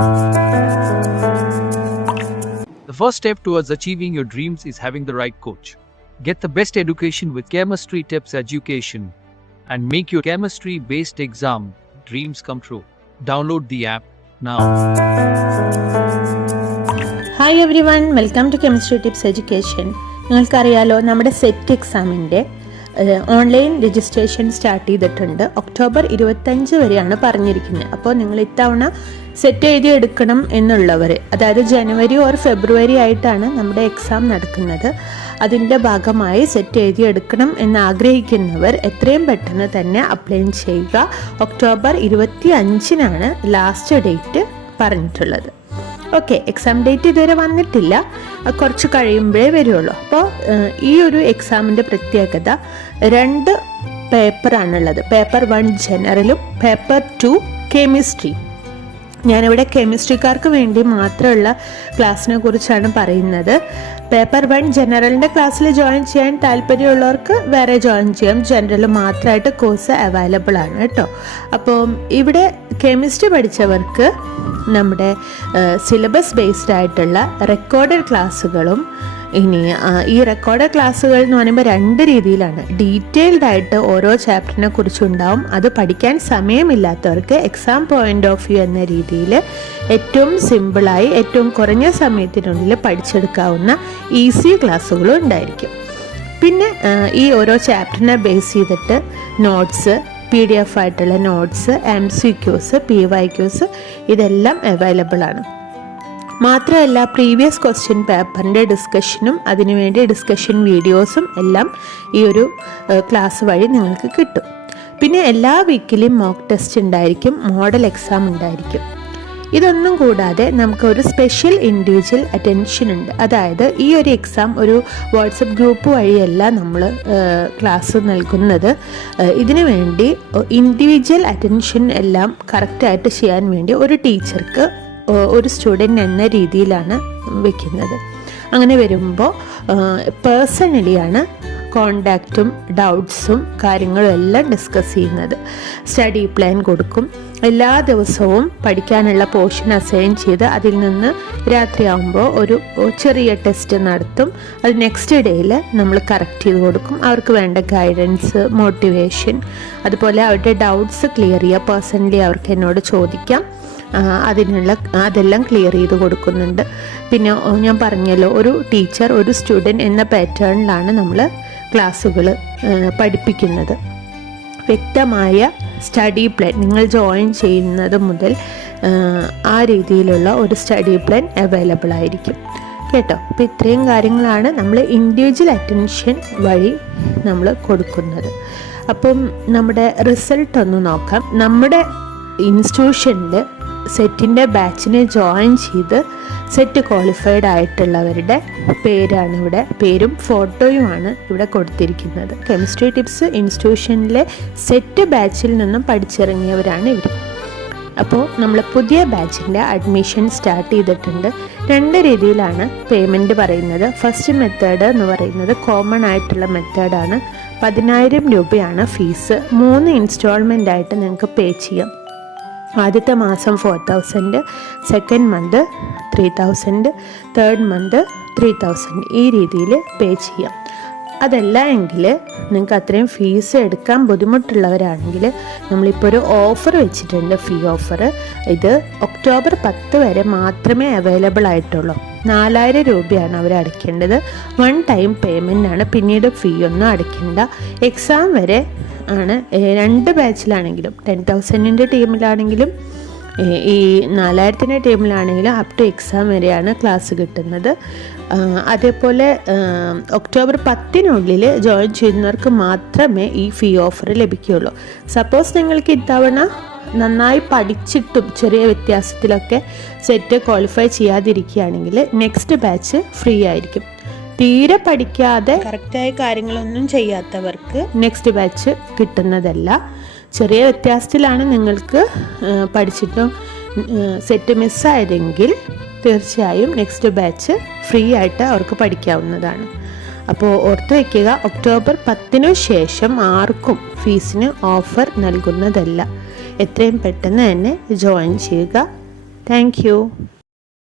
The first step towards achieving your dreams is having the right coach. Get the best education with Chemistry Tips Education and make your chemistry-based exam dreams come true. Download the app now. Hi everyone, welcome to Chemistry Tips Education. നിങ്ങൾക്കറിയാലോ നമ്മുടെ set എക്സാമിൻ്റെ online registration start ചെയ്തിട്ടുണ്ട്. October 25 വരെയാണ് പറഞ്ഞിരിക്കുന്നത്. അപ്പോൾ നിങ്ങൾ ഇത്തവണ set എഴുതി എടുക്കണം എന്നുള്ളവർ, അതായത് ജനുവരി ഓർ ഫെബ്രുവരി ആയിട്ടാണ് നമ്മുടെ എക്സാം നടക്കുന്നത്. അതിൻ്റെ ഭാഗമായി സെറ്റ് എഴുതി എടുക്കണം എന്ന് ആഗ്രഹിക്കുന്നവർ എത്രയും പെട്ടെന്ന് തന്നെ അപ്ലൈ ചെയ്യുക. ഒക്ടോബർ 25-നാണ് ലാസ്റ്റ് ഡേറ്റ് പറഞ്ഞിട്ടുള്ളത്. ഓക്കെ, എക്സാം ഡേറ്റ് ഇതുവരെ വന്നിട്ടില്ല, കുറച്ച് കഴിയുമ്പോഴേ വരുള്ളൂ. അപ്പോൾ ഈ ഒരു എക്സാമിൻ്റെ പ്രത്യേകത 2 പേപ്പറാണുള്ളത്. പേപ്പർ 1 ജനറലും പേപ്പർ 2 കെമിസ്ട്രി. ഞാനിവിടെ കെമിസ്ട്രിക്കാർക്ക് വേണ്ടി മാത്രമുള്ള ക്ലാസ്സിനെ കുറിച്ചാണ് പറയുന്നത്. പേപ്പർ 1 ജനറലിൻ്റെ ക്ലാസ്സിൽ ജോയിൻ ചെയ്യാൻ താല്പര്യമുള്ളവർക്ക് വേറെ ജോയിൻ ചെയ്യാം. ജനറൽ മാത്രമായിട്ട് കോഴ്സ് അവൈലബിൾ ആണ് കേട്ടോ. അപ്പോൾ ഇവിടെ കെമിസ്ട്രി പഠിച്ചവർക്ക് നമ്മുടെ സിലബസ് ബേസ്ഡ് ആയിട്ടുള്ള റെക്കോർഡഡ് ക്ലാസ്സുകളും, ഇനി ഈ റെക്കോർഡഡ് ക്ലാസ്സുകൾ എന്ന് പറയുമ്പോൾ 2 രീതിയിലാണ്. ഡീറ്റെയിൽഡ് ആയിട്ട് ഓരോ ചാപ്റ്ററിനെ കുറിച്ചുണ്ടാവും. അത് പഠിക്കാൻ സമയമില്ലാത്തവർക്ക് എക്സാം പോയിന്റ് ഓഫ് വ്യൂ എന്ന രീതിയിൽ ഏറ്റവും സിമ്പിളായി ഏറ്റവും കുറഞ്ഞ സമയത്തിനുള്ളിൽ പഠിച്ചെടുക്കാവുന്ന ഈസി ക്ലാസ്സുകളും ഉണ്ടായിരിക്കും. പിന്നെ ഈ ഓരോ ചാപ്റ്ററിനെ ബേസ് ചെയ്തിട്ട് നോട്ട്സ്, PDF ആയിട്ടുള്ള നോട്ട്സ്, MCQs, PYQs ഇതെല്ലാം അവൈലബിൾ ആണ്. മാത്രമല്ല പ്രീവിയസ് ക്വസ്റ്റ്യൻ പേപ്പറിൻ്റെ ഡിസ്കഷനും അതിനുവേണ്ടി ഡിസ്കഷൻ വീഡിയോസും എല്ലാം ഈ ഒരു ക്ലാസ് വഴി നിങ്ങൾക്ക് കിട്ടും. പിന്നെ എല്ലാ വീക്കിലും മോക്ക് ടെസ്റ്റ് ഉണ്ടായിരിക്കും, മോഡൽ എക്സാം ഉണ്ടായിരിക്കും. ഇതൊന്നും കൂടാതെ നമുക്കൊരു സ്പെഷ്യൽ ഇൻഡിവിജ്വൽ അറ്റൻഷൻ ഉണ്ട്. അതായത് ഈ ഒരു എക്സാം ഒരു വാട്സപ്പ് ഗ്രൂപ്പ് വഴിയല്ല നമ്മൾ ക്ലാസ് നൽകുന്നത്. ഇതിനു വേണ്ടി ഇൻഡിവിജ്വൽ അറ്റൻഷൻ എല്ലാം കറക്റ്റായിട്ട് ചെയ്യാൻ വേണ്ടി ഒരു ടീച്ചർക്ക് ഒരു സ്റ്റുഡൻറ്റ് എന്ന രീതിയിലാണ് വെക്കുന്നത്. അങ്ങനെ വരുമ്പോൾ പേഴ്സണലിയാണ് കോണ്ടാക്റ്റും ഡൗട്ട്സും കാര്യങ്ങളും എല്ലാം ഡിസ്കസ് ചെയ്യുന്നത്. സ്റ്റഡി പ്ലാൻ കൊടുക്കും. എല്ലാ ദിവസവും പഠിക്കാനുള്ള പോർഷൻ അസൈൻ ചെയ്ത് അതിൽ നിന്ന് രാത്രിയാകുമ്പോൾ ഒരു ചെറിയ ടെസ്റ്റ് നടത്തും. അത് നെക്സ്റ്റ് ഡേയിൽ നമ്മൾ കറക്റ്റ് ചെയ്ത് കൊടുക്കും. അവർക്ക് വേണ്ട ഗൈഡൻസ്, മോട്ടിവേഷൻ, അതുപോലെ അവരുടെ ഡൗട്ട്സ് ക്ലിയർ ചെയ്യുക. പേഴ്സണലി അവർക്ക് എന്നോട് ചോദിക്കാം, അതെല്ലാം ക്ലിയർ ചെയ്ത് കൊടുക്കുന്നുണ്ട്. പിന്നെ ഞാൻ പറഞ്ഞല്ലോ, ഒരു ടീച്ചർ ഒരു സ്റ്റുഡൻറ്റ് എന്ന പാറ്റേണിലാണ് നമ്മൾ ക്ലാസ്സുകൾ പഠിപ്പിക്കുന്നത്. വ്യക്തമായ സ്റ്റഡി പ്ലാൻ നിങ്ങൾ ജോയിൻ ചെയ്യുന്നത് മുതൽ ആ രീതിയിലുള്ള ഒരു സ്റ്റഡി പ്ലാൻ അവൈലബിൾ ആയിരിക്കും കേട്ടോ. അപ്പോൾ ഇത്രയും കാര്യങ്ങളാണ് നമ്മൾ ഇൻഡിവിജ്വൽ അറ്റൻഷൻ വഴി നമ്മൾ കൊടുക്കുന്നത്. അപ്പം നമ്മുടെ റിസൾട്ട് ഒന്ന് നോക്കാം. നമ്മുടെ ഇൻസ്റ്റിറ്റ്യൂഷനിൽ സെറ്റിൻ്റെ ബാച്ചിനെ ജോയിൻ ചെയ്ത് സെറ്റ് ക്വാളിഫൈഡ് ആയിട്ടുള്ളവരുടെ പേരാണ് ഇവിടെ, പേരും ഫോട്ടോയുമാണ് ഇവിടെ കൊടുത്തിരിക്കുന്നത്. കെമിസ്ട്രി ടിപ്സ് ഇൻസ്റ്റിറ്റ്യൂഷനിലെ സെറ്റ് ബാച്ചിൽ നിന്നും പഠിച്ചിറങ്ങിയവരാണ് ഇവർ. അപ്പോൾ നമ്മൾ പുതിയ ബാച്ചിൻ്റെ അഡ്മിഷൻ സ്റ്റാർട്ട് ചെയ്തിട്ടുണ്ട്. 2 രീതിയിലാണ് പേയ്മെൻറ്റ് പറയുന്നത്. ഫസ്റ്റ് മെത്തേഡ് എന്ന് പറയുന്നത് കോമൺ ആയിട്ടുള്ള മെത്തേഡാണ്. 10,000 രൂപയാണ് ഫീസ്. 3 ഇൻസ്റ്റാൾമെൻ്റ് ആയിട്ട് നിങ്ങൾക്ക് പേ ചെയ്യാം. ആദ്യത്തെ മാസം 4,000, സെക്കൻഡ് മന്ത് 3,000, തേർഡ് മന്ത് 3,000 ഈ രീതിയിൽ പേ ചെയ്യാം. അതല്ല എങ്കിൽ നിങ്ങൾക്ക് അത്രയും ഫീസ് എടുക്കാൻ ബുദ്ധിമുട്ടുള്ളവരാണെങ്കിൽ നമ്മളിപ്പോൾ ഒരു ഓഫർ വെച്ചിട്ടുണ്ട്, ഫീ ഓഫർ. ഇത് ഒക്ടോബർ 10 വരെ മാത്രമേ അവൈലബിൾ ആയിട്ടുള്ളൂ. 4,000 രൂപയാണ് അവർ അടയ്ക്കേണ്ടത്. 1 ടൈം പേയ്മെൻ്റ് ആണ്. പിന്നീട് ഫീ ഒന്നും അടയ്ക്കേണ്ട. എക്സാം വരെ ആണ്. 2 ബാച്ചിലാണെങ്കിലും 10,000-ൻ്റെ ടീമിലാണെങ്കിലും ഈ 4,000-ൻ്റെ ടീമിലാണെങ്കിലും അപ് ടു എക്സാം വരെയാണ് ക്ലാസ് കിട്ടുന്നത്. അതേപോലെ ഒക്ടോബർ 10-നുള്ളിൽ ജോയിൻ ചെയ്യുന്നവർക്ക് മാത്രമേ ഈ ഫീ ഓഫർ ലഭിക്കുകയുള്ളൂ. സപ്പോസ് നിങ്ങൾക്ക് ഇത്തവണ നന്നായി പഠിച്ചിട്ടും ചെറിയ വ്യത്യാസത്തിലൊക്കെ സെറ്റ് ക്വാളിഫൈ ചെയ്യാതിരിക്കുകയാണെങ്കിൽ നെക്സ്റ്റ് ബാച്ച് ഫ്രീ ആയിരിക്കും. തീരെ പഠിക്കാതെ കറക്റ്റായ കാര്യങ്ങളൊന്നും ചെയ്യാത്തവർക്ക് നെക്സ്റ്റ് ബാച്ച് കിട്ടുന്നതല്ല. ചെറിയ വ്യത്യാസത്തിലാണ് നിങ്ങൾക്ക് പഠിച്ചിട്ടും സെറ്റ് മിസ്സായതെങ്കിൽ തീർച്ചയായും നെക്സ്റ്റ് ബാച്ച് ഫ്രീ ആയിട്ട് അവർക്ക് പഠിക്കാവുന്നതാണ്. അപ്പോൾ ഓർത്ത് വയ്ക്കുക, ഒക്ടോബർ 10 ശേഷം ആർക്കും ഫീസിന് ഓഫർ നൽകുന്നതല്ല. എത്രയും പെട്ടെന്ന് തന്നെ ജോയിൻ ചെയ്യുക. Thank you.